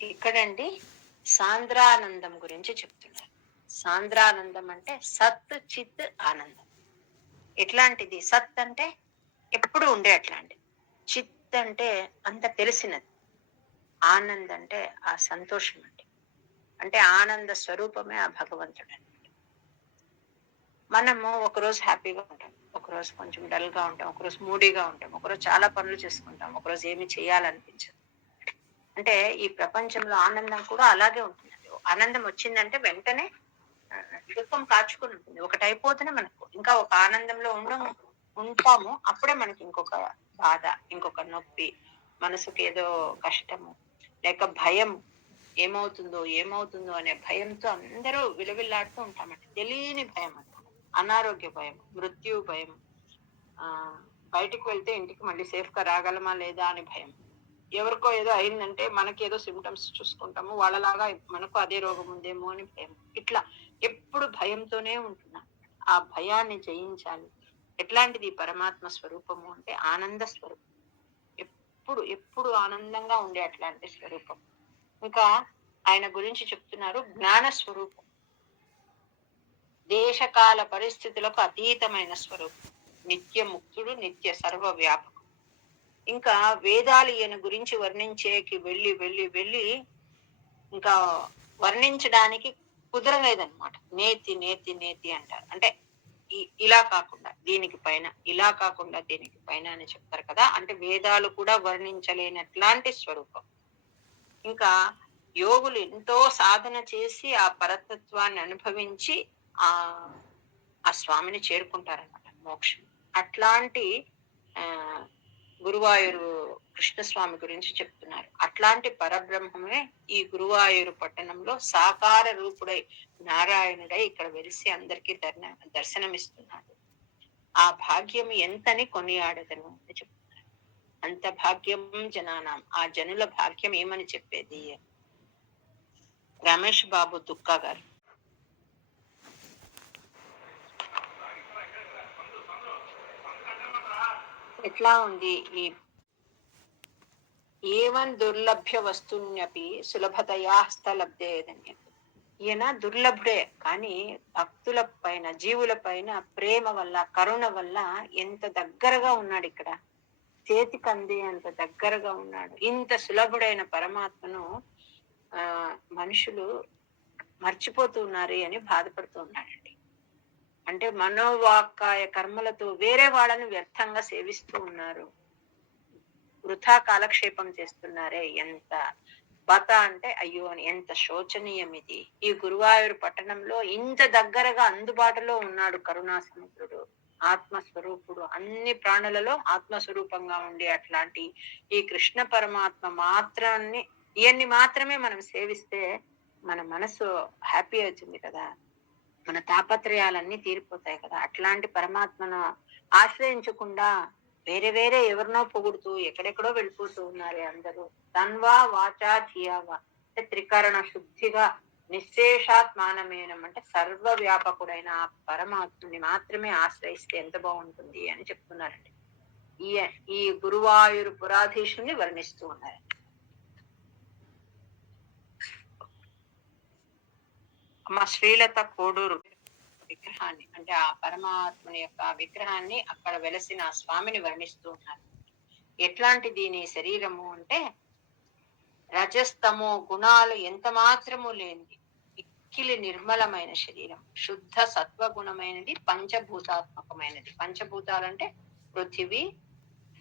ఇక్కడండి సాంద్రానందం గురించి చెప్తున్నారు. సాంద్రానందం అంటే సత్ చిత్ ఆనందం. ఎట్లాంటిది? సత్ అంటే ఎప్పుడు ఉండే అట్లాంటిది చిత్ అంటే అంత తెలిసినది. ఆనంద్ అంటే ఆ సంతోషం అండి. అంటే ఆనంద స్వరూపమే ఆ భగవంతుడు అనమాట మనము ఒకరోజు హ్యాపీగా ఉంటాం. ఒకరోజు కొంచెం డల్గా ఉంటాం. ఒకరోజు మూడీగా ఉంటాం. ఒకరోజు చాలా పనులు చేసుకుంటాం. ఒకరోజు ఏమి చేయాలనిపించదు. అంటే ఈ ప్రపంచంలో ఆనందం కూడా అలాగే ఉంటుంది ఆనందం వచ్చిందంటే వెంటనే దుఃఖం కాచుకుని ఉంటుంది. ఒకటి అయిపోతేనే మనకు. ఇంకా ఒక ఆనందంలో ఉండం ఉంటాము. అప్పుడే మనకి ఇంకొక బాధ ఇంకొక నొప్పి మనసుకి ఏదో కష్టము లేక భయం ఏమవుతుందో ఏమవుతుందో అనే భయంతో అందరూ విలువిల్లాడుతూ ఉంటామంట తెలియని భయం అంట అనారోగ్య భయం మృత్యు భయం ఆ బయటికి వెళ్తే ఇంటికి మళ్ళీ సేఫ్గా రాగలమా లేదా అని భయం. ఎవరికో ఏదో అయిందంటే మనకి ఏదో సిమ్టమ్స్ చూసుకుంటాము. వాళ్ళలాగా మనకు అదే రోగం ఉందేమో అని భయం. ఇట్లా ఎప్పుడు భయంతోనే ఉంటున్నాం. ఆ భయాన్ని జయించాలి. ఎట్లాంటిది పరమాత్మ స్వరూపము అంటే ఆనంద స్వరూపం. ఎప్పుడు ఎప్పుడు ఆనందంగా ఉండే అట్లాంటి స్వరూపం. ఇంకా ఆయన గురించి చెప్తున్నారు జ్ఞాన స్వరూపం. దేశకాల పరిస్థితులకు అతీతమైన స్వరూపం. నిత్య ముక్తుడు నిత్య సర్వ వ్యాపకం ఇంకా వేదాలు ఈయన గురించి వర్ణించేకి వెళ్ళి వెళ్ళి వెళ్ళి ఇంకా వర్ణించడానికి కుదరలేదన్నమాట. నేతి నేతి నేతి అంటారు. అంటే ఇలా కాకుండా దీనికి పైన ఇలా కాకుండా దీనికి పైన అని చెప్తారు కదా. అంటే వేదాలు కూడా వర్ణించలేనట్లాంటి స్వరూపం. ఇంకా యోగులు ఎంతో సాధన చేసి ఆ పరతత్వాన్ని అనుభవించి ఆ ఆ స్వామిని చేరుకుంటారనమాట మోక్షం. అట్లాంటి ఆ గురువాయూరు కృష్ణస్వామి గురించి చెప్తున్నారు. అట్లాంటి పరబ్రహ్మమే ఈ గురువాయూరు పట్టణంలో సాకార రూపుడై నారాయణుడై ఇక్కడ వెలిసి అందరికీ దర్శన దర్శనమిస్తున్నాడు. ఆ భాగ్యం ఎంతని కొనియాడదను అని చెప్తున్నారు. అంత భాగ్యం జనానాం ఆ జనుల భాగ్యం ఏమని చెప్పేది? రమేష్ బాబు దుక్కా గారు. ఎట్లా ఉంది ఈ ఏవన్ దుర్లభ్య వస్తున్యపి సులభతయా హస్తలబ్ధేదని ఈయన దుర్లభుడే కానీ భక్తుల పైన జీవుల పైన ప్రేమ వల్ల కరుణ వల్ల ఎంత దగ్గరగా ఉన్నాడు ఇక్కడ. చేతికి అంత దగ్గరగా ఉన్నాడు. ఇంత సులభుడైన పరమాత్మను ఆ మనుషులు మర్చిపోతున్నారు అని బాధపడుతూ అంటే మనోవాక్కాయ కర్మలతో వేరే వాళ్ళని వ్యర్థంగా సేవిస్తూ ఉన్నారు. వృథా కాలక్షేపం చేస్తున్నారే ఎంత? బత అంటే అయ్యో అని ఎంత శోచనీయం ఇది. ఈ గురువాయూరు పట్టణంలో ఇంత దగ్గరగా అందుబాటులో ఉన్నాడు కరుణా సముద్రుడు ఆత్మస్వరూపుడు. అన్ని ప్రాణులలో ఆత్మస్వరూపంగా ఉండే అట్లాంటి ఈ కృష్ణ పరమాత్మ మాత్రాన్ని ఇవన్నీ మాత్రమే మనం సేవిస్తే మన మనసు హ్యాపీ అవుతుంది కదా. మన తాపత్రయాలన్నీ తీరిపోతాయి కదా. అట్లాంటి పరమాత్మను ఆశ్రయించకుండా వేరే వేరే ఎవరినో పొగుడుతూ ఎక్కడెక్కడో వెళ్ళిపోతూ ఉన్నారు అందరూ. తన్వా వాచా ధియావా. అంటే త్రికరణ శుద్ధిగా నిశ్శేషాత్మానమేనం అంటే సర్వ వ్యాపకుడైన ఆ పరమాత్ముని మాత్రమే ఆశ్రయిస్తే ఎంత బాగుంటుంది అని చెప్తున్నారండి. ఈ ఈ గురువాయూరు పురాధీశుని వర్ణిస్తూ ఉన్నారండి మా శ్రీలత కోడూరు విగ్రహాన్ని అంటే ఆ పరమాత్మని యొక్క విగ్రహాన్ని అక్కడ వెలసిన స్వామిని వర్ణిస్తూ ఉన్నారు. ఎట్లాంటి దీని శరీరము అంటే రజస్తమో గుణాలు ఎంత మాత్రము లేనిది మిక్కిలి నిర్మలమైన శరీరం శుద్ధ సత్వగుణమైనది పంచభూతాత్మకమైనది. పంచభూతాలంటే పృథివీ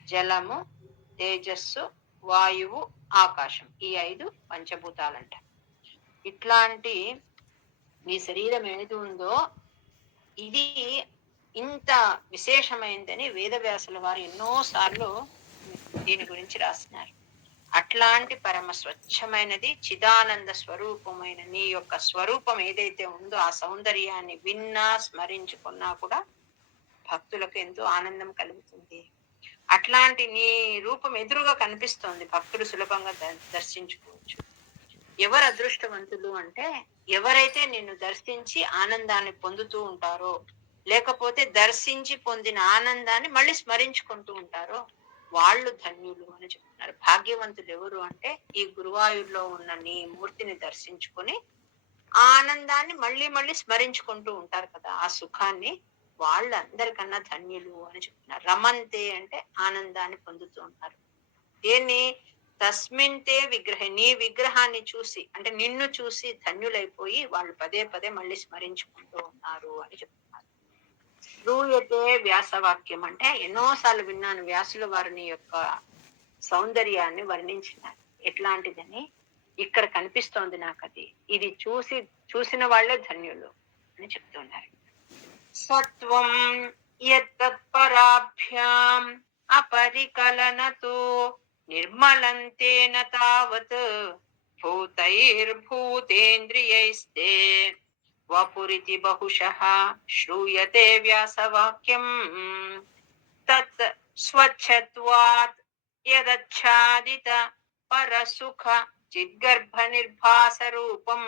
జలము తేజస్సు వాయువు ఆకాశం. ఈ ఐదు పంచభూతాలంట. ఇట్లాంటి నీ శరీరం ఏది ఉందో ఇది ఇంత విశేషమైందని వేదవ్యాసుల వారు ఎన్నో సార్లు దీని గురించి రాసినారు. అట్లాంటి పరమ స్వచ్ఛమైనది చిదానంద స్వరూపమైన నీ యొక్క స్వరూపం ఏదైతే ఉందో ఆ సౌందర్యాన్ని విన్నా స్మరించుకున్నా కూడా భక్తులకు ఎంతో ఆనందం కలుగుతుంది. అట్లాంటి నీ రూపం ఎదురుగా కనిపిస్తోంది. భక్తులు సులభంగా దర్శించుకోవచ్చు. ఎవరు అదృష్టవంతులు అంటే ఎవరైతే నిన్ను దర్శించి ఆనందాన్ని పొందుతూ ఉంటారో లేకపోతే దర్శించి పొందిన ఆనందాన్ని మళ్ళీ స్మరించుకుంటూ ఉంటారో వాళ్ళు ధన్యులు అని చెప్తున్నారు. భాగ్యవంతులు ఎవరు అంటే ఈ గురువాయూర్లో ఉన్న నీ మూర్తిని దర్శించుకొని ఆ ఆనందాన్ని మళ్ళీ మళ్ళీ స్మరించుకుంటూ ఉంటారు కదా ఆ సుఖాన్ని వాళ్ళందరికన్నా ధన్యులు అని చెప్తున్నారు. రమంతే అంటే ఆనందాన్ని పొందుతూ ఉంటారు. దేన్ని తస్మింతే విగ్రహ నీ విగ్రహాన్ని చూసి అంటే నిన్ను చూసి ధన్యులైపోయి వాళ్ళు పదే పదే మళ్ళీ స్మరించుకుంటూ ఉన్నారు అని చెప్తున్నారు. శ్రూయతే వ్యాసవాక్యం అంటే ఎన్నోసార్లు విన్నాను వ్యాసుల వారిని యొక్క సౌందర్యాన్ని వర్ణించినారు. ఎట్లాంటిదని? ఇక్కడ కనిపిస్తోంది నాకు అది. ఇది చూసి చూసిన వాళ్ళే ధన్యులు అని చెప్తున్నారు. సత్వం యత్తత్పరాభ్యాం అపరికలనతో నిర్మలంతేన తావత్ భూతైర్భూతేంద్రియైస్తే వపురితి బహుశः శ్రూయతే వ్యాసవాక్యం తత్ స్వచ్ఛత్వాత్ యదచ్ఛాదిత పరసుఖ చిద్గర్భ నిర్భాస రూపం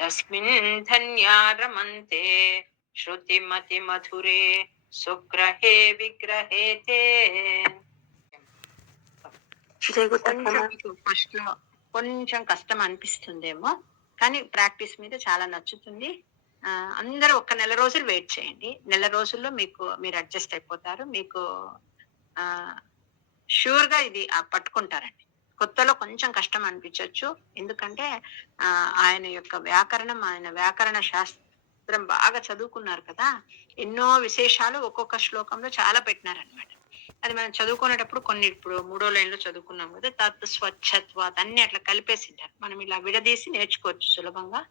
తస్మిన్ ధన్యా రమంతే శృతిమతి మధురే సుగ్రహే విగ్రహే తే ఫస్ట్లో కొంచెం కష్టం అనిపిస్తుందేమో కానీ ప్రాక్టీస్ మీద చాలా నచ్చుతుంది. ఆ, అందరూ ఒక నెల రోజులు వెయిట్ చేయండి. నెల రోజుల్లో మీకు మీరు అడ్జస్ట్ అయిపోతారు. మీకు షూర్గా ఇది పట్టుకుంటారండి. కొత్తలో కొంచెం కష్టం అనిపించవచ్చు ఎందుకంటే ఆయన యొక్క వ్యాకరణం ఆయన వ్యాకరణ శాస్త్రం బాగా చదువుకున్నారు కదా. ఎన్నో విశేషాలు ఒక్కొక్క శ్లోకంలో చాలా పెట్టినారనమాట అది మనం చదువుకునేటప్పుడు కొన్ని ఇప్పుడు మూడో లైన్లో చదువుకున్నాం కదా తత్ స్వచ్ఛత్వాత అన్ని అట్లా కలిపేసింటారు. మనం ఇలా విడదీసి నేర్చుకోవచ్చు సులభంగా.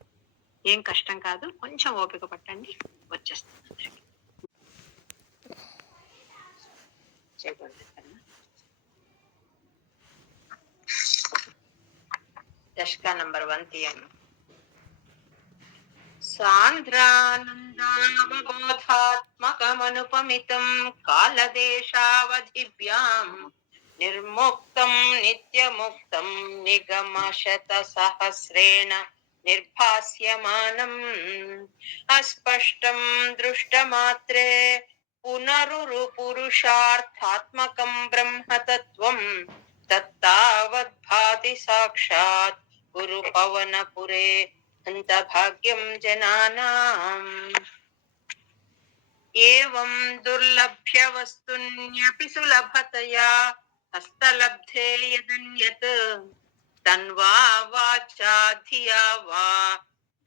ఏం కష్టం కాదు. కొంచెం ఓపిక పట్టండి. వచ్చేస్తుంది దశక నంబర్ వన్ తీయండి. सान्द्रानन्दावबोधात्मकमनुपमितम् कालदेशावधिभ्याम् निर्मुक्तं नित्यमुक्तं निगमशतसहस्रेण निर्भास्यमानम् अस्पष्टं दृष्टमात्रे पुनरुरुपुरुषार्थात्मकं ब्रह्मतत्त्वं तत्तावद्भाति साक्षात् गुरुपवनपुरे సాక్షాత్ గురు పవనపురే అంత భాగ్యం జనానాం ఏవం దుర్లభ్య వస్తున్యపి సులభతయా హస్తలబ్ధే యదన్యత్ తన్వా వాచా ధియా వా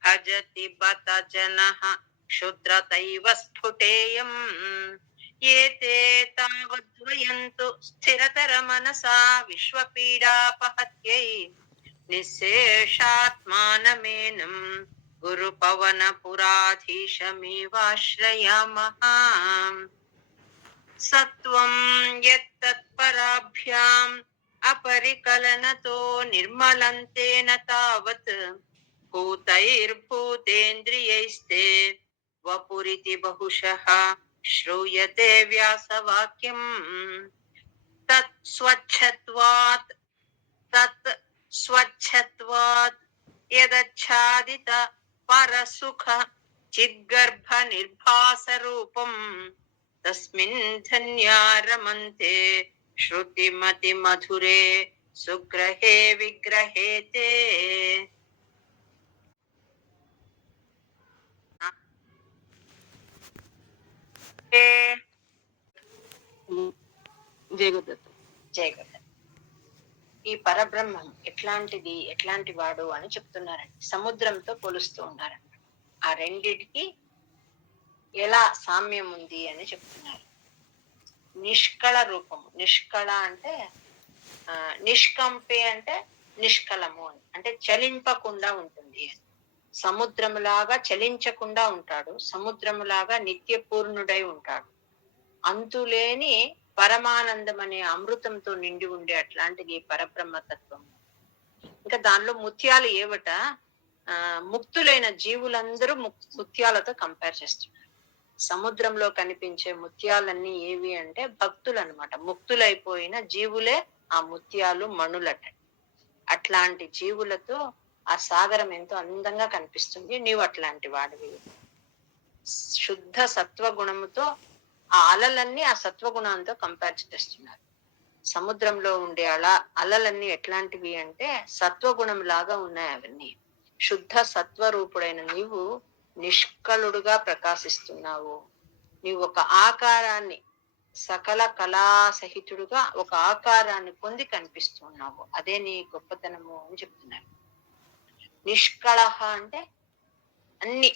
భజతి బత జనః క్షుద్రతైవ స్ఫుటేయం ఏతే తావద్వయంతు స్థిరతర మనసా విశ్వపీడాపహత్యై నిశేషాత్మానమేనం గురు పవన పురాధీశమేవాశ్రయామః సత్వం యత్తత్పరాభ్యాం అపరికలనతో నిర్మలంతేన తావత్ భూతైర్భూతేంద్రియైస్తే వపురితి బహుశः శ్రూయతే వ్యాసవాక్యం తత్ స్వచ్ఛత్వాత్ తత్ స్వచ్ఛత్వాత్ యదచ్ఛాదిత పరసుఖ చిద్గర్భ నిర్భాస రూపం తస్మిన్ ఈ పరబ్రహ్మం ఎట్లాంటిది ఎట్లాంటి వాడు అని చెప్తున్నారండి. సముద్రంతో పోలుస్తూ ఉన్నారండి ఆ రెండిటికి ఎలా సామ్యం ఉంది అని చెప్తున్నారు. నిష్కళ రూపము. నిష్కళ అంటే నిష్కంపి నిష్కంపే అంటే నిష్కలము అని. అంటే చలింపకుండా ఉంటుంది. అని సముద్రములాగా చలించకుండా ఉంటాడు. సముద్రములాగా నిత్యపూర్ణుడై ఉంటాడు. అంతులేని పరమానందం అనే అమృతంతో నిండి ఉండే అట్లాంటిది పరబ్రహ్మతత్వం. ఇంకా దానిలో ముత్యాలు ఏవట? ఆ ముక్తులైన జీవులందరూ ముత్యాలతో కంపేర్ చేస్తున్నారు. సముద్రంలో కనిపించే ముత్యాలన్నీ ఏవి అంటే భక్తులు అనమాట ముక్తులైపోయిన జీవులే ఆ ముత్యాలు మణులట. అట్లాంటి జీవులతో ఆ సాగరం ఎంతో అందంగా కనిపిస్తుంది. నీవు అట్లాంటి వాడివి. శుద్ధ సత్వ గుణముతో ఆ అలలన్నీ ఆ సత్వగుణాలతో కంపేర్ చేస్తున్నారు. సముద్రంలో ఉండే అల అలలన్నీ ఎట్లాంటివి అంటే సత్వగుణం లాగా ఉన్నాయి అవన్నీ. శుద్ధ సత్వరూపుడైన నీవు నిష్కలుడుగా ప్రకాశిస్తున్నావు. నీవు ఒక ఆకారాన్ని సకల కళా సహితుడుగా ఒక ఆకారాన్ని పొంది కనిపిస్తున్నావు. అదే నీ గొప్పతనము అని చెప్తున్నారు. నిష్కళహ అంటే అన్ని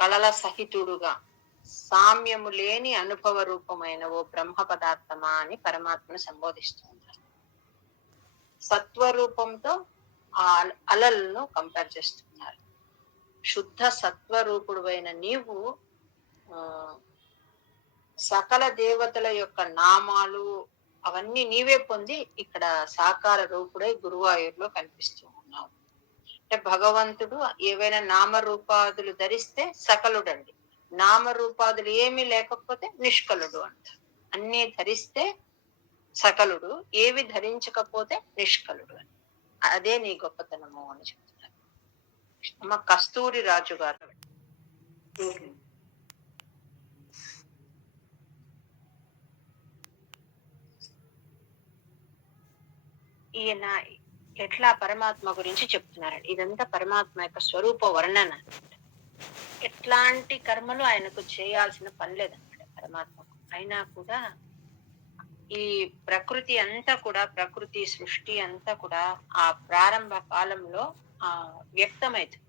కళల సహితుడుగా సామ్యము లేని అనుభవ రూపమైన ఓ బ్రహ్మ పదార్థమా అని పరమాత్మను సంబోధిస్తున్నారు సత్వరూపంతో ఆ అలలను కంపేర్ చేస్తున్నారు. శుద్ధ సత్వరూపుడు అయిన నీవు సకల దేవతల యొక్క నామాలు అవన్నీ నీవే పొంది ఇక్కడ సాకార రూపుడై గురువాయూరులో కనిపిస్తూ ఉన్నావు. అంటే భగవంతుడు ఏవైనా నామరూపాదులు ధరిస్తే సకలుడండి. నామరూపాదులు ఏమీ లేకపోతే నిష్కలుడు అంటారు అన్ని ధరిస్తే సకలుడు ఏవి ధరించకపోతే నిష్కలుడు అని. అదే నీ గొప్పతనము అని చెప్తున్నారు. అమ్మ కస్తూరి రాజు గారు ఈయన ఎట్లా పరమాత్మ గురించి చెప్తున్నారండి? ఇదంతా పరమాత్మ యొక్క స్వరూప వర్ణన. ఎట్లాంటి కర్మలు ఆయనకు చేయాల్సిన పని లేదన్నమాట పరమాత్మకు అయినా కూడా ఈ ప్రకృతి అంతా కూడా ప్రకృతి సృష్టి అంతా కూడా ఆ ప్రారంభ కాలంలో ఆ వ్యక్తమైతుంది.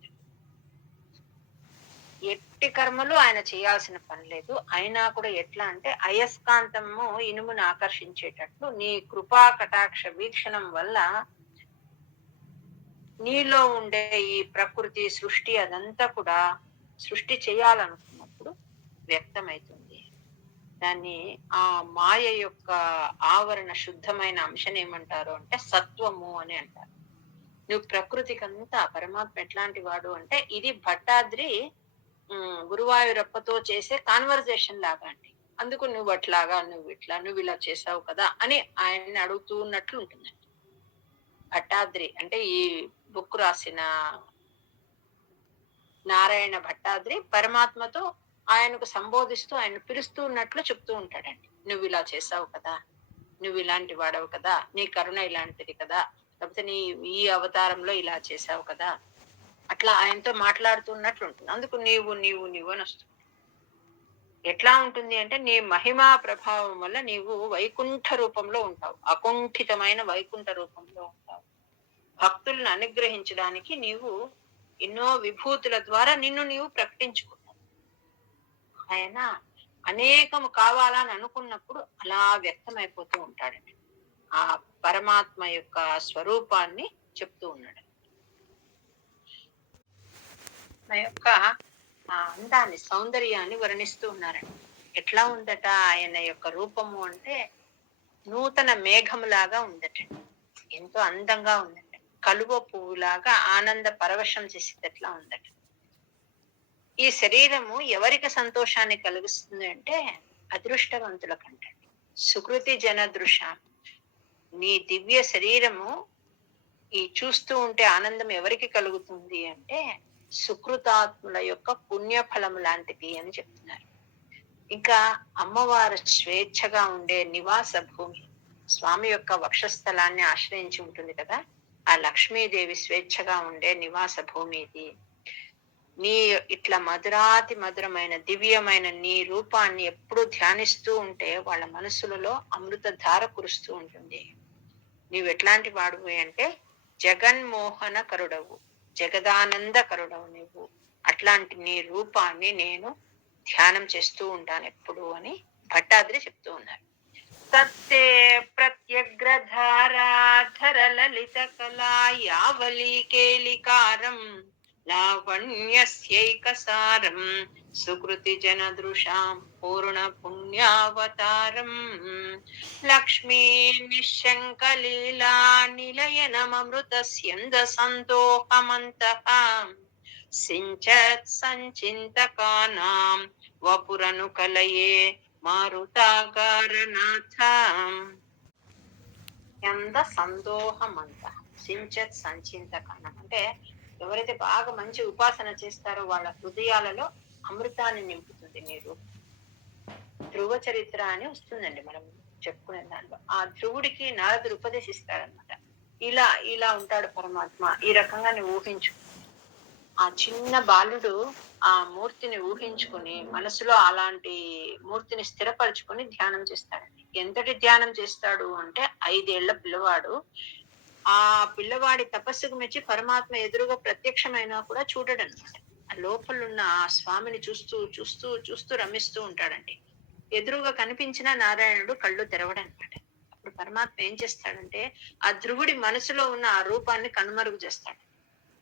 ఎట్టి కర్మలు ఆయన చేయాల్సిన పని లేదు. అయినా కూడా ఎట్లా అంటే అయస్కాంతము ఇనుమును ఆకర్షించేటట్లు నీ కృపా కటాక్ష వీక్షణం వల్ల నీలో ఉండే ఈ ప్రకృతి సృష్టి అదంతా కూడా సృష్టి చేయాలనుకున్నప్పుడు వ్యక్తమవుతుంది దాన్ని ఆ మాయ యొక్క ఆవరణ శుద్ధమైన అంశం ఏమంటారు అంటే సత్వము అని అంటారు. నువ్వు ప్రకృతికి అంతా పరమాత్మ ఎట్లాంటి వాడు అంటే ఇది భట్టాద్రి గురువాయూరప్పతో చేసే కాన్వర్జేషన్ లాగా అండి. అందుకు నువ్వు అట్లాగా నువ్వు ఇట్లా నువ్వు ఇలా చేసావు కదా అని ఆయన్ని అడుగుతూ ఉన్నట్లు ఉంటుందండి. భట్టాద్రి అంటే ఈ బుక్ రాసిన నారాయణ భట్టాద్రి పరమాత్మతో ఆయనకు సంబోధిస్తూ ఆయన పిలుస్తూ ఉన్నట్లు చెప్తూ ఉంటాడండి. నువ్వు ఇలా చేసావు కదా నువ్వు ఇలాంటి వాడవు కదా నీ కరుణ ఇలాంటిది కదా లేకపోతే నీ ఈ అవతారంలో ఇలా చేసావు కదా అట్లా ఆయనతో మాట్లాడుతున్నట్లు ఉంటుంది. అందుకు నీవు నీవు నీవు అని వస్తుంది. ఎట్లా ఉంటుంది అంటే నీ మహిమా ప్రభావం వల్ల నీవు వైకుంఠ రూపంలో ఉంటావు. అకుంఠితమైన వైకుంఠ రూపంలో ఉంటావు. భక్తులను అనుగ్రహించడానికి నీవు ఎన్నో విభూతుల ద్వారా నిన్ను నీవు ప్రకటించుకున్నావు. ఆయన అనేకము కావాలని అనుకున్నప్పుడు అలా వ్యక్తమైపోతూ ఉంటాడండి ఆ పరమాత్మ యొక్క స్వరూపాన్ని చెప్తూ ఉన్నాడు. నా యొక్క ఆ అందాన్ని సౌందర్యాన్ని వర్ణిస్తూ ఉన్నారండి ఎట్లా ఉందట ఆయన యొక్క రూపము అంటే నూతన మేఘములాగా ఉందట. ఎంతో అందంగా ఉందట కలువ పువ్వులాగా ఆనంద పరవశం చేసేటట్లా ఉందట. ఈ శరీరము ఎవరికి సంతోషాన్ని కలిగిస్తుంది అంటే అదృష్టవంతులకంటే. సుకృతి జన దృశ. నీ దివ్య శరీరము ఈ చూస్తూ ఉంటే ఆనందం ఎవరికి కలుగుతుంది అంటే సుకృతాత్ముల యొక్క పుణ్యఫలము లాంటిది అని చెప్తున్నారు. ఇంకా అమ్మవారు స్వేచ్ఛగా ఉండే నివాస భూమి స్వామి యొక్క వక్షస్థలాన్ని ఆశ్రయించి ఉంటుంది కదా ఆ లక్ష్మీదేవి స్వేచ్ఛగా ఉండే నివాస భూమి ఇది నీ ఇట్లా మధురాతి మధురమైన దివ్యమైన నీ రూపాన్ని ఎప్పుడు ధ్యానిస్తూ ఉంటే వాళ్ళ మనసులలో అమృత ధార కురుస్తూ ఉంటుంది. నీవు ఎట్లాంటి వాడువు అంటే జగన్మోహన కరుడవు జగదానంద కరుడవు నువ్వు. అట్లాంటి నీ రూపాన్ని నేను ధ్యానం చేస్తూ ఉంటాను ఎప్పుడు అని భట్టాద్రి చెప్తూ ఉన్నారు. తత్తే ప్రత్యగ్రధారాధర లలిత కళా యావలి కేలికారం లావణ్యస్యైకసారం సుకృతి జనదృశాం పూర్ణ పుణ్యావతారం లక్ష్మీ నిశంకలీలా సించత్ ఎంత సందోహమంత. సించత్ సంచింతకానం అంటే ఎవరైతే బాగా మంచి ఉపాసన చేస్తారో వాళ్ళ హృదయాలలో అమృతాన్ని నింపుతుంది మీరు ధ్రువ చరిత్ర అని వస్తుందండి మనం చెప్పుకునే దానిలో ఆ ధ్రువుడికి నారదుడు ఉపదేశిస్తాడనమాట ఇలా ఇలా ఉంటాడు పరమాత్మ. ఈ రకంగా నువ్వు ఊహించుకో ఆ చిన్న బాలుడు ఆ మూర్తిని ఊహించుకుని మనసులో అలాంటి మూర్తిని స్థిరపరచుకుని ధ్యానం చేస్తాడండి ఎంతటి ధ్యానం చేస్తాడు అంటే ఐదేళ్ళ పిల్లవాడు. ఆ పిల్లవాడి తపస్సుకు మెచ్చి పరమాత్మ ఎదురుగా ప్రత్యక్షమైనా కూడా చూడడనమాట. ఆ లోపలున్న ఆ స్వామిని చూస్తూ చూస్తూ చూస్తూ రమిస్తూ ఉంటాడండి. ఎదురుగా కనిపించిన నారాయణుడు కళ్ళు తెరవడనమాట. అప్పుడు పరమాత్మ ఏం చేస్తాడంటే ఆ ధ్రువుడి మనసులో ఉన్న ఆ రూపాన్ని కనుమరుగు చేస్తాడు.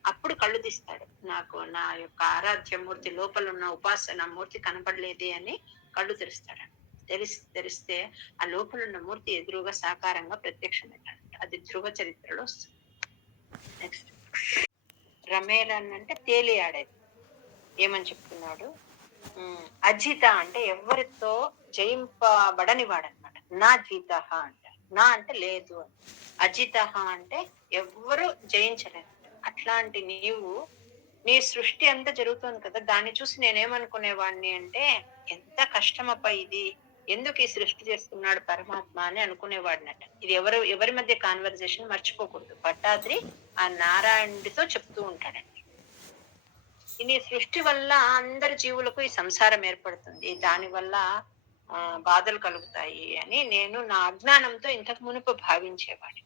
అప్పుడు కళ్ళు తీస్తాడు. నాకు నా యొక్క ఆరాధ్య మూర్తి లోపల ఉన్న ఉపాసన మూర్తి కనపడలేదే అని కళ్ళు తెరుస్తాడు. తెరిసి తెరిస్తే ఆ లోపల ఉన్న మూర్తి ఎదురుగా సాకారంగా ప్రత్యక్షమవుతాడు. అది ధ్రువ చరిత్రలో వస్తుంది. నెక్స్ట్ రమేరన్ అంటే తేలి ఆడేది ఏమని చెప్తున్నాడు? అజిత అంటే ఎవరితో జయింపబడని వాడనమాట నా జీత అంట నా అంటే లేదు. అని అజిత అంటే ఎవ్వరు జయించలేరు అట్లాంటి నీవు నీ సృష్టి అంతా జరుగుతుంది కదా దాన్ని చూసి నేనేమనుకునేవాడిని అంటే ఎంత కష్టమప్ప ఇది? ఎందుకు ఈ సృష్టి చేస్తున్నాడు పరమాత్మ అని అనుకునేవాడినట. ఇది ఎవరు ఎవరి మధ్య కాన్వర్జేషన్ మర్చిపోకూడదు. పట్టాద్రి ఆ నారాయణుడితో చెప్తూ ఉంటాడండి. ఈ సృష్టి వల్ల అందరి జీవులకు ఈ సంసారం ఏర్పడుతుంది. దాని వల్ల ఆ, బాధలు కలుగుతాయి అని నేను నా అజ్ఞానంతో ఇంతకు మునుపు భావించేవాడిని.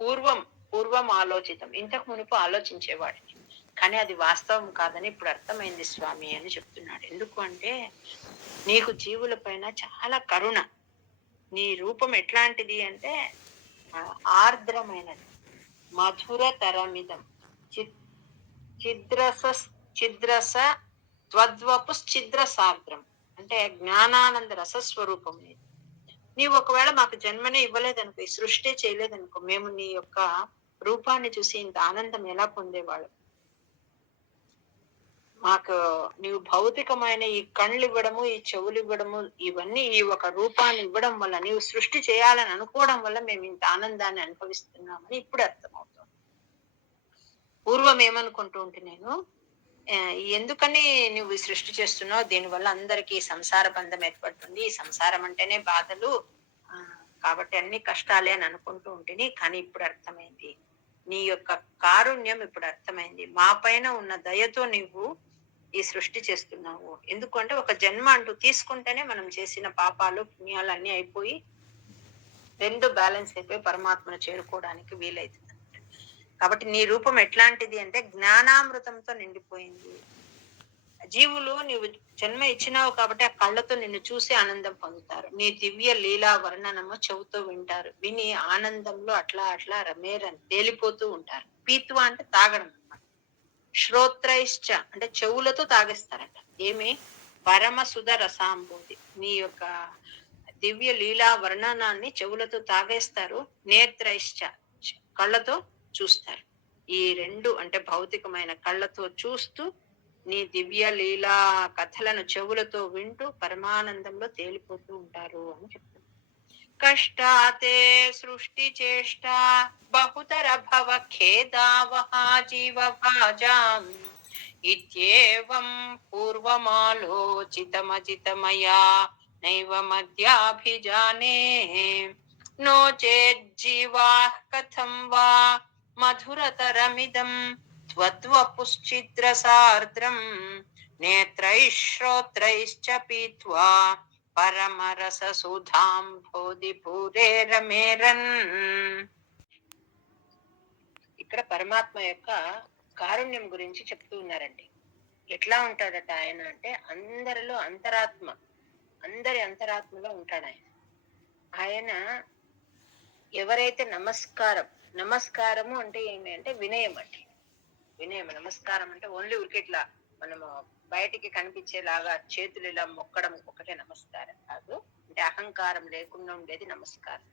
పూర్వం పూర్వం ఆలోచితం. ఇంతకు మునుపు ఆలోచించేవాడిని. కానీ అది వాస్తవం కాదని ఇప్పుడు అర్థమైంది స్వామి అని చెప్తున్నాడు. ఎందుకు అంటే నీకు జీవుల పైన చాలా కరుణ. నీ రూపం ఎట్లాంటిది అంటే ఆర్ద్రమైనది. మధుర తరమితం చిద్రస చిద్రస త్వద్వపు చిద్రసార్ద్రం. అంటే జ్ఞానానంద రసస్వరూపం నీవు ఒకవేళ మాకు జన్మనే ఇవ్వలేదనుకో ఈ సృష్టి చేయలేదనుకో మేము నీ యొక్క రూపాన్ని చూసి ఇంత ఆనందం ఎలా పొందేవాడు మాకు నీవు భౌతికమైన ఈ కళ్ళు ఇవ్వడము ఈ చెవులు ఇవ్వడము ఇవన్నీ ఈ ఒక రూపాన్ని ఇవ్వడం వల్ల నీవు సృష్టి చేయాలని అనుకోవడం వల్ల మేము ఇంత ఆనందాన్ని అనుభవిస్తున్నామని ఇప్పుడు అర్థమవుతుంది. పూర్వం ఏమనుకుంటూ ఉంటే నేను ఎందుకని నువ్వు సృష్టి చేస్తున్నావు? దీనివల్ల అందరికీ సంసార బంధం ఏర్పడుతుంది. ఈ సంసారం అంటేనే బాధలు. కాబట్టి అన్ని కష్టాలే అని అనుకుంటూ ఉంటేని కానీ ఇప్పుడు అర్థమైంది. నీ యొక్క కారుణ్యం ఇప్పుడు అర్థమైంది. మా పైన ఉన్న దయతో నీవు ఈ సృష్టి చేస్తున్నావు. ఎందుకంటే ఒక జన్మ అంటూ తీసుకుంటేనే మనం చేసిన పాపాలు పుణ్యాలు అన్ని అయిపోయి రెండు బ్యాలెన్స్ అయిపోయి పరమాత్మను చేరుకోవడానికి వీలైతుంది. కాబట్టి నీ రూపం ఎట్లాంటిది అంటే జ్ఞానామృతంతో నిండిపోయింది. జీవులు నీవు జన్మ ఇచ్చినావు కాబట్టి ఆ కళ్ళతో నిన్ను చూసి ఆనందం పొందుతారు. నీ దివ్య లీలా వర్ణనము చెవుతో వింటారు. విని ఆనందంలో అట్లా అట్లా రమేరని తేలిపోతూ ఉంటారు. పీత్వ అంటే తాగడం అన్నమాట. శ్రోత్రైశ్చ అంటే చెవులతో తాగేస్తారట. ఏమి? పరమ సుధ రసాంబోధి నీ యొక్క దివ్య లీలా వర్ణనాన్ని చెవులతో తాగేస్తారు. నేత్రైశ్చ కళ్ళతో చూస్తారు. ఈ రెండు అంటే భౌతికమైన కళ్ళతో చూస్తూ నీ దివ్య లీలా కథలను చెవులతో వింటూ పరమానందంలో తేలిపోతూ ఉంటారు అని చెప్తున్నారు కష్టాతే సృష్టి చేష్ట బహుతర భవ ఖేదావహ జీవ భాజాం ఇత్యేవం పూర్వమాలోచితమజితమయా నైవ మధ్యాభిజానే. నో చేజ్జీవాः కథం వా మధురతరమిదం त्वद्वपुश्चिद्रसार्द्रं नेत्रैः श्रोत्रैश्च पीत्वा పరమరససుధాం భోధిపూరే రమేరన్ ఇక్కడ పరమాత్మ యొక్క కారుణ్యం గురించి చెప్తూ ఉన్నారండి ఎట్లా ఉంటాడట ఆయన అంటే అందరిలో అంతరాత్మ అందరి అంతరాత్మలో ఉంటాడు ఆయన ఆయన ఎవరైతే నమస్కారం నమస్కారము అంటే ఏమి అంటే వినయం అంటే వినయం నమస్కారం అంటే ఓన్లీ ఊరికే ఇట్లా మనము బయటికి కనిపించేలాగా చేతులు ఇలా మొక్కడం ఒకటే నమస్కారం కాదు. అంటే అహంకారం లేకుండా ఉండేది నమస్కారం.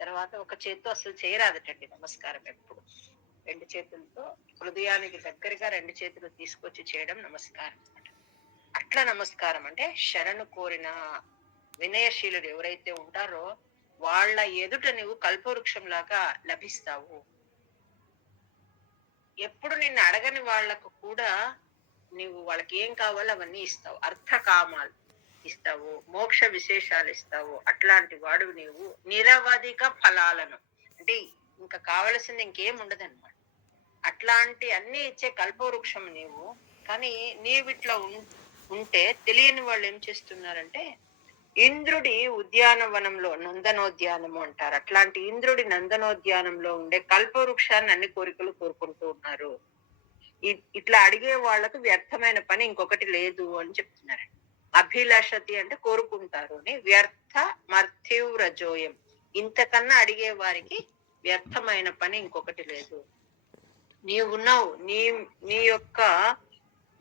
తర్వాత ఒక చేత్తో అసలు చేయరాదటండి నమస్కారం ఎప్పుడు. రెండు చేతులతో హృదయానికి దగ్గరగా రెండు చేతులు తీసుకొచ్చి చేయడం నమస్కారం అనమాట అట్లా నమస్కారం అంటే శరణు కోరిన వినయశీలుడు ఎవరైతే ఉంటారో వాళ్ళ ఎదుట నువ్వు కల్పవృక్షం లాగా లభిస్తావు. ఎప్పుడు నిన్ను అడగని వాళ్ళకు కూడా నీవు వాళ్ళకి ఏం కావాలో అవన్నీ ఇస్తావు. అర్థకామాలు ఇస్తావు మోక్ష విశేషాలు ఇస్తావు. అట్లాంటి వాడు నీవు నిరవధిక ఫలాలను. అంటే ఇంకా కావలసింది ఇంకేం ఉండదన్నమాట. అట్లాంటి అన్ని ఇచ్చే కల్పవృక్షం నీవు. కానీ నీవిట్లా ఉం- ఉంటే తెలియని వాళ్ళు ఏం చేస్తున్నారంటే ఇంద్రుడి ఉద్యానవనంలో నందనోద్యానము అంటారు. అట్లాంటి ఇంద్రుడి నందనోద్యానంలో ఉండే కల్పవృక్షాన్ని అన్ని కోరికలు కోరుకుంటూ ఉన్నారు. ఇ- ఇట్లా అడిగే వాళ్ళకు వ్యర్థమైన పని ఇంకొకటి లేదు అని చెప్తున్నారు. అభిలాషతి అంటే కోరుకుంటారు అని వ్యర్థ మర్థివ్రజోయం ఇంతకన్నా అడిగే వారికి వ్యర్థమైన పని ఇంకొకటి లేదు. నీవున్నావు నీ నీ యొక్క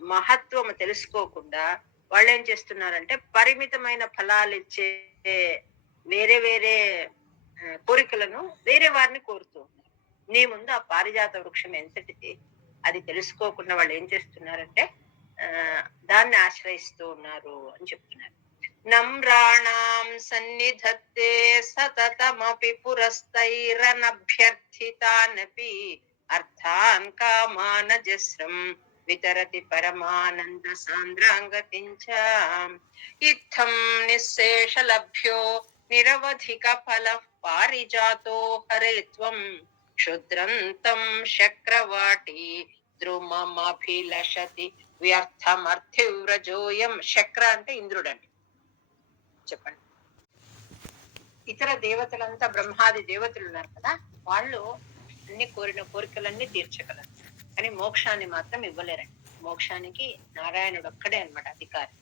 మహత్వం తెలుసుకోకుండా వాళ్ళు ఏం చేస్తున్నారంటే పరిమితమైన ఫలాలు ఇచ్చే వేరే వేరే కోరికలను వేరే వారిని కోరుతూ ఉన్నారు. నీ ముందు ఆ పారిజాత వృక్షం ఎంతటిది అది తెలుసుకోకుండా వాళ్ళు ఏం చేస్తున్నారంటే ఆ దాన్ని ఆశ్రయిస్తూ ఉన్నారు అని చెప్తున్నారు. నమ్రాణాం సన్నిధత్తే సతతమపి పురస్తైరనభ్యర్థితానపి అర్థాన్ కామానజస్రం వితరతి పరమానంద సాంద్రాంగతించ ఇత్థం నిశేషలభ్యో నిరవధిక ఫల పారిజాతో హరే త్వం క్షుద్రంతం శక్రవాటి ద్రుమమభిలషతి వ్యర్థమర్థివ్రజోయం శక్ర అంటే ఇంద్రుడు అండి చెప్పండి. ఇతర దేవతలంతా బ్రహ్మాది దేవతలు ఉన్నారు కదా వాళ్ళు అన్ని కోరిన కోరికలన్నీ తీర్చగలరు. కానీ మోక్షాన్ని మాత్రం ఇవ్వలేరండి. మోక్షానికి నారాయణుడు ఒక్కడే అన్నమాట అధికారి.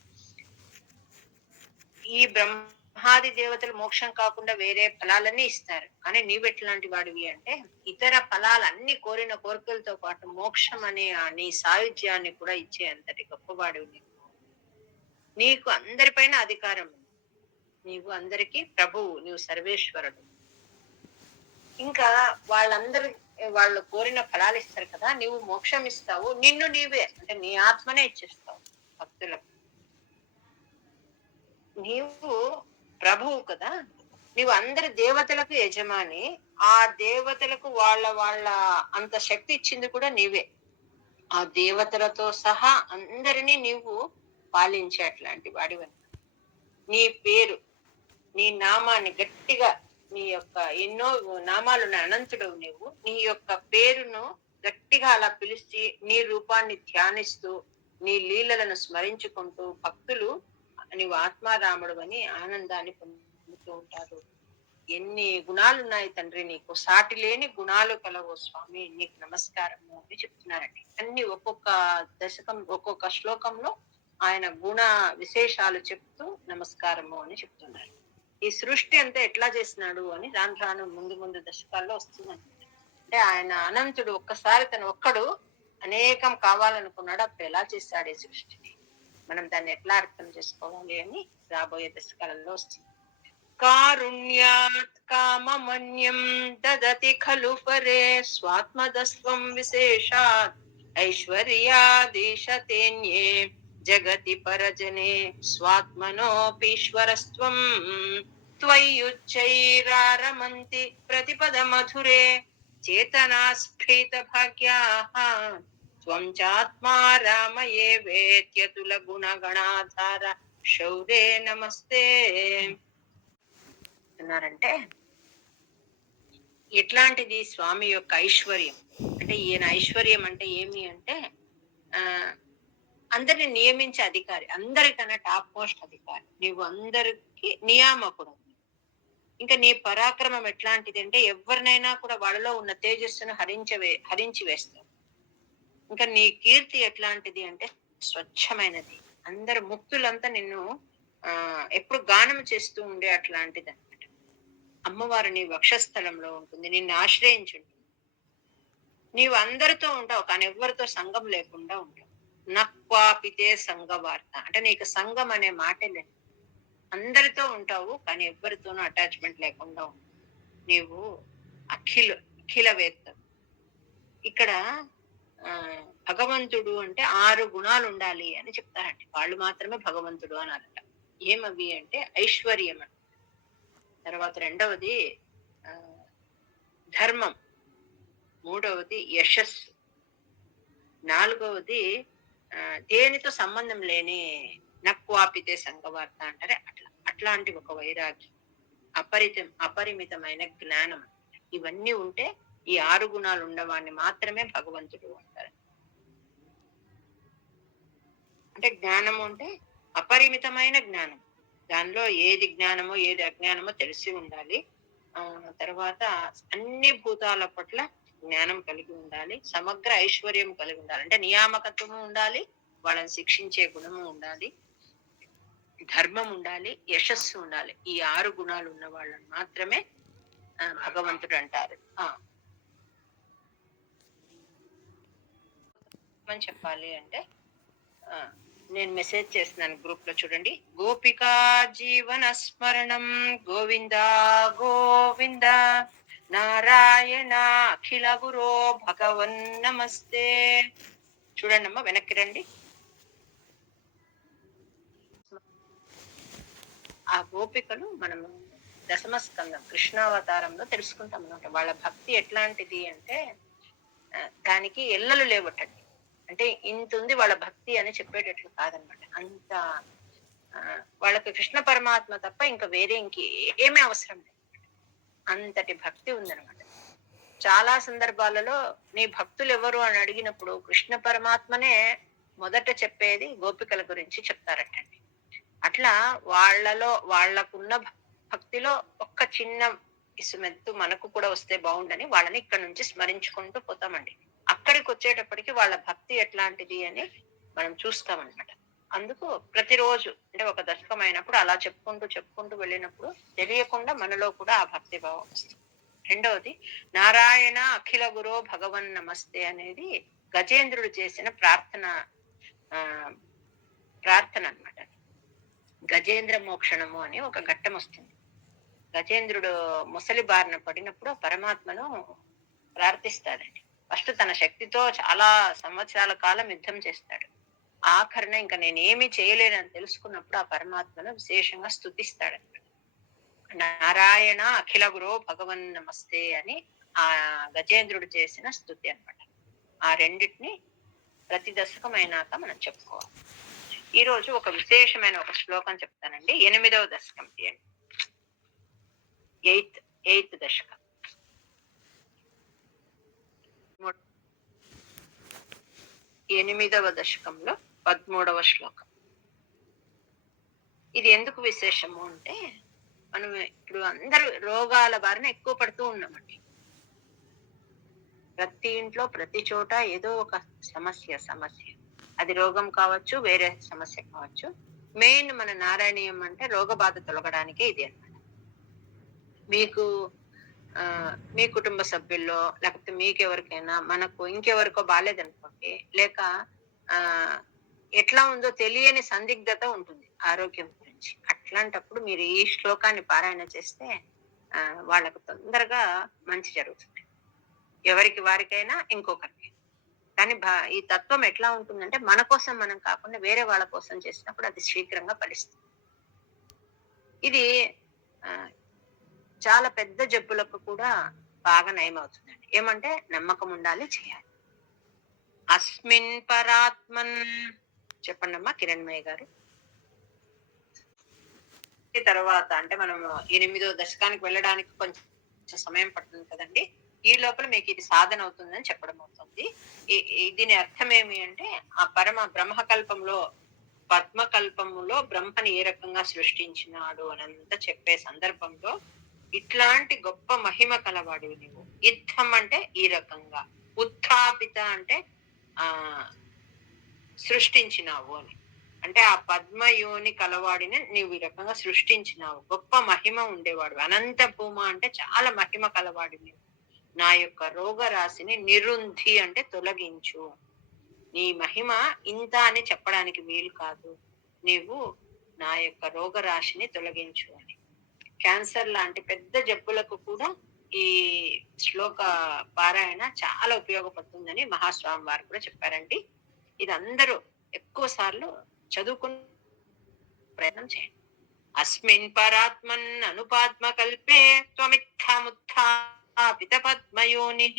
ఈ బ్రహ్మాది దేవతలు మోక్షం కాకుండా వేరే ఫలాలన్నీ ఇస్తారు. కానీ నీవెట్లాంటి వాడివి అంటే ఇతర ఫలాలన్నీ కోరిన కోరికలతో పాటు మోక్షం అనే నీ సాయుధ్యాన్ని కూడా ఇచ్చే అంతటి గొప్పవాడివి నీకు నీకు అందరిపైన అధికారం ఉంది. నీవు అందరికీ ప్రభువు నీవు సర్వేశ్వరుడు. ఇంకా వాళ్ళందరి వాళ్ళు కోరిన ఫలాలు ఇస్తారు కదా నీవు మోక్షం ఇస్తావు నిన్ను నీవే అంటే నీ ఆత్మనే ఇచ్చేస్తావు భక్తులకు. నీవు ప్రభువు కదా నీవు అందరి దేవతలకు యజమాని ఆ దేవతలకు వాళ్ళ వాళ్ళ అంత శక్తి ఇచ్చింది కూడా నీవే. ఆ దేవతలతో సహా అందరినీ నీవు పాలించే అట్లాంటి వాడివని. నీ పేరు నీ నామాన్ని గట్టిగా నీ యొక్క ఎన్నో నామాలు అనంతుడు నీవు. నీ యొక్క పేరును గట్టిగా అలా పిలిచి నీ రూపాన్ని ధ్యానిస్తూ నీ లీలలను స్మరించుకుంటూ భక్తులు నీవు ఆత్మారాముడు అని ఆనందాన్ని పొందుతూ ఉంటారు. ఎన్ని గుణాలు ఉన్నాయి తండ్రి నీకు? సాటి లేని గుణాలు కలవు స్వామి. నీకు నమస్కారము అని చెప్తున్నారండి. అన్ని ఒక్కొక్క దశకం ఒక్కొక్క శ్లోకంలో ఆయన గుణ విశేషాలు చెప్తూ నమస్కారము అని చెప్తున్నారు. ఈ సృష్టి అంతా ఎట్లా చేసినాడు అని రాను రాను ముందు ముందు దశకాల్లో వస్తుందండి అంటే ఆయన అనంతుడు ఒక్కసారి తను ఒక్కడు అనేకం కావాలనుకున్నాడు అప్పుడు ఎలా చేస్తాడు ఈ సృష్టిని? మనం దాన్ని ఎట్లా అర్థం చేసుకోవాలి అని రాబోయే దశకాలలో వస్తుంది. కారుణ్యాత్ కామమన్యం దదతి ఖలు పరే స్వాత్మదస్వం విశేషాత్ ఐశ్వర్యాదీశతేన్యే జగతి పరజనే స్వాత్మనోపీశ్వరస్వం త్వయ్యుచ్చైరారమంతి ప్రతిపద మధురే చేతనాస్ఫీత భాగ్యా త్వం చాత్మా రామయే వేత్యతుల గుణగణాధార శౌరే నమస్తే. అన్నారంటే ఎట్లాంటిది స్వామి యొక్క ఐశ్వర్యం. అంటే ఈయన ఐశ్వర్యం అంటే ఏమి అంటే ఆ అందరిని నియమించే అధికారి అందరికన్నా టాప్ మోస్ట్ అధికారి. నీవు అందరికి నియామకుడు. ఇంకా నీ పరాక్రమం ఎట్లాంటిది అంటే ఎవరినైనా కూడా వాళ్ళలో ఉన్న తేజస్సును హరించవే హరించి వేస్తావు. ఇంకా నీ కీర్తి ఎట్లాంటిది అంటే స్వచ్ఛమైనది. అందరు ముక్తులంతా నిన్ను ఆ ఎప్పుడు గానం చేస్తూ ఉండే అట్లాంటిది అనమాట అమ్మవారు నీ వక్షస్థలంలో ఉంటుంది నిన్ను ఆశ్రయించుంటుంది. నీవు అందరితో ఉంటావు కానీ ఎవరితో సంఘం లేకుండా ఉంటావు. నక్వాపితే సంఘ వార్త అంటే నీకు సంఘం అనే మాటే లేదు. అందరితో ఉంటావు కానీ ఎవరితోనూ అటాచ్మెంట్ లేకుండా ఉంటావు నీవు అఖిల అఖిలవేత్త ఇక్కడ భగవంతుడు అంటే ఆరు గుణాలు ఉండాలి అని చెప్తారండి. వాళ్ళు మాత్రమే భగవంతుడు అని అనట ఏమవి అంటే ఐశ్వర్యం అని. తర్వాత రెండవది ధర్మం. మూడవది యశస్సు. నాలుగవది దేనితో సంబంధం లేని నక్వాపితే సంగవార్త అంటారే అట్లా. అట్లాంటి ఒక వైరాగ్యం అపరిత అపరిమితమైన జ్ఞానం ఇవన్నీ ఉంటే ఈ ఆరు గుణాలు ఉన్నవాడిని మాత్రమే భగవంతుడు అంటారు. అంటే జ్ఞానము అంటే అపరిమితమైన జ్ఞానం. దానిలో ఏది జ్ఞానమో ఏది అజ్ఞానమో తెలిసి ఉండాలి. ఆ తర్వాత అన్ని భూతాల పట్ల జ్ఞానం కలిగి ఉండాలి సమగ్ర ఐశ్వర్యం కలిగి ఉండాలి. అంటే నియామకత్వము ఉండాలి వాళ్ళని శిక్షించే గుణము ఉండాలి ధర్మం ఉండాలి యశస్సు ఉండాలి. ఈ ఆరు గుణాలు ఉన్న వాళ్ళని మాత్రమే భగవంతుడు అంటారు. ఆ. అని చెప్పాలి అంటే ఆ, నేను మెసేజ్ చేస్తున్నాను గ్రూప్లో చూడండి. గోపికా జీవన స్మరణం గోవిందా గోవిందా. నారాయణ అఖిల గురో భగవన్ నమస్తే. చూడండమ్మా వెనక్కి రండి. ఆ గోపికలు మనము దశమస్కందం కృష్ణావతారంలో తెలుసుకుంటాం అనమాట వాళ్ళ భక్తి ఎట్లాంటిది అంటే దానికి ఎల్లలు లేవటండి. అంటే ఇంత ఉంది వాళ్ళ భక్తి అని చెప్పేటట్లు కాదనమాట అంత వాళ్ళకి కృష్ణ పరమాత్మ తప్ప ఇంకా వేరే ఇంకే ఏమీ అవసరం లేదు. అంతటి భక్తి ఉందన్నమాట. చాలా సందర్భాలలో నీ భక్తులు ఎవరు అని అడిగినప్పుడు కృష్ణ పరమాత్మనే మొదట చెప్పేది గోపికల గురించి చెప్తారటండి. అట్లా వాళ్ళలో వాళ్ళకున్న భక్తిలో ఒక్క చిన్న ఇసుమెత్తు మనకు కూడా వస్తే బాగుండని వాళ్ళని ఇక్కడ నుంచి స్మరించుకుంటూ పోతామండి. అక్కడికి వచ్చేటప్పటికి వాళ్ళ భక్తి ఎట్లాంటిది అని మనం చూస్తామన్నమాట. అందుకు ప్రతిరోజు అంటే ఒక దశకం అయినప్పుడు అలా చెప్పుకుంటూ చెప్పుకుంటూ వెళ్ళినప్పుడు తెలియకుండా మనలో కూడా ఆ భక్తి భావం వస్తుంది. రెండవది నారాయణ అఖిల గురో భగవన్ నమస్తే అనేది గజేంద్రుడు చేసిన ప్రార్థన ఆ ప్రార్థన అన్నమాట గజేంద్ర మోక్షణము అని ఒక ఘట్టం వస్తుంది. గజేంద్రుడు ముసలి బారిన పడినప్పుడు పరమాత్మను ప్రార్థిస్తాడండి. ఫస్ట్ తన శక్తితో చాలా సంవత్సరాల కాలం యుద్ధం చేస్తాడు. ఆఖరణ ఇంకా నేనేమి చేయలేనని తెలుసుకున్నప్పుడు ఆ పరమాత్మను విశేషంగా స్థుతిస్తాడనమాట నారాయణ అఖిల గురో భగవన్ నమస్తే అని ఆ గజేంద్రుడు చేసిన స్థుతి అనమాట ఆ రెండిటిని ప్రతి దశకం అయినాక మనం చెప్పుకోవాలి. ఈ రోజు ఒక విశేషమైన ఒక శ్లోకం చెప్తానండి. ఎనిమిదవ దశకం తీయండి. ఎయిత్ ఎయిత్ దశకం. ఎనిమిదవ దశకంలో పదమూడవ శ్లోకం. ఇది ఎందుకు విశేషము అంటే మనం ఇప్పుడు అందరూ రోగాల బారిన ఎక్కువ పడుతూ ఉన్నామండి. ప్రతి ఇంట్లో ప్రతి చోట ఏదో ఒక సమస్య సమస్య. అది రోగం కావచ్చు వేరే సమస్య కావచ్చు. మెయిన్ మన నారాయణీయం అంటే రోగ బాధ తొలగడానికే ఇది అనమాట మీకు మీ కుటుంబ సభ్యుల్లో లేకపోతే మీకెవరికైనా మనకు ఇంకెవరికో బాగాలేదనుకోండి లేక ఆ ఎట్లా ఉందో తెలియని సందిగ్ధత ఉంటుంది ఆరోగ్యం గురించి. అట్లాంటప్పుడు మీరు ఈ శ్లోకాన్ని పారాయణ చేస్తే వాళ్ళకు తొందరగా మంచి జరుగుతుంది. ఎవరికి వారికైనా ఇంకొకరికి. కానీ భా- ఈ తత్వం ఎట్లా ఉంటుందంటే మన కోసం మనం కాకుండా వేరే వాళ్ళ కోసం చేసినప్పుడు అది శీఘ్రంగా ఫలిస్తుంది. ఇది చాలా పెద్ద జబ్బులకు కూడా బాగా నయమవుతుందండి. ఏమంటే నమ్మకం ఉండాలి చేయాలి. అస్మిన్ పరాత్మన్ చెప్పండి అమ్మా కిరణ్మయ్య గారు. తర్వాత అంటే మనం ఎనిమిదో దశకానికి వెళ్ళడానికి కొంచెం సమయం పడుతుంది కదండి. ఈ లోపల మీకు ఇది సాధన అవుతుందని చెప్పడం అవుతుంది. దీని అర్థం ఏమి అంటే ఆ పరమ బ్రహ్మకల్పంలో పద్మకల్పములో బ్రహ్మని ఏ రకంగా సృష్టించినాడు అనంతా చెప్పే సందర్భంలో ఇట్లాంటి గొప్ప మహిమ కలవాడివి నువ్వు యుద్ధం అంటే ఈ రకంగా. ఉత్థాపిత అంటే ఆ సృష్టించినావు అని. అంటే ఆ పద్మయోని కలవాడిని నీవు ఈ రకంగా సృష్టించినావు. గొప్ప మహిమ ఉండేవాడు. అనంత భూమ అంటే చాలా మహిమ కలవాడి నీవు. నా యొక్క రోగ రాశిని నిరుంధి అంటే తొలగించు. నీ మహిమ ఇంత అని చెప్పడానికి వీలు కాదు. నీవు నా యొక్క రోగ రాశిని తొలగించు అని. క్యాన్సర్ లాంటి పెద్ద జబ్బులకు కూడా ఈ శ్లోక పారాయణ చాలా ఉపయోగపడుతుందని మహాస్వామి వారు కూడా చెప్పారండి. ఇది అందరూ ఎక్కువ సార్లు చదువుకున్న ప్రయత్నం చేయండి. అస్మిన్ పరాత్మన్ అనుపాత్మ కల్పే త్వమిత్థాముత్థాపిత పద్మయోని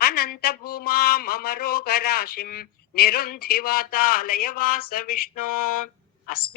అనంత భూమా మమ రోగ రాశిం నిరుంధి వాతాలయ వాస విష్ణు. అస్మి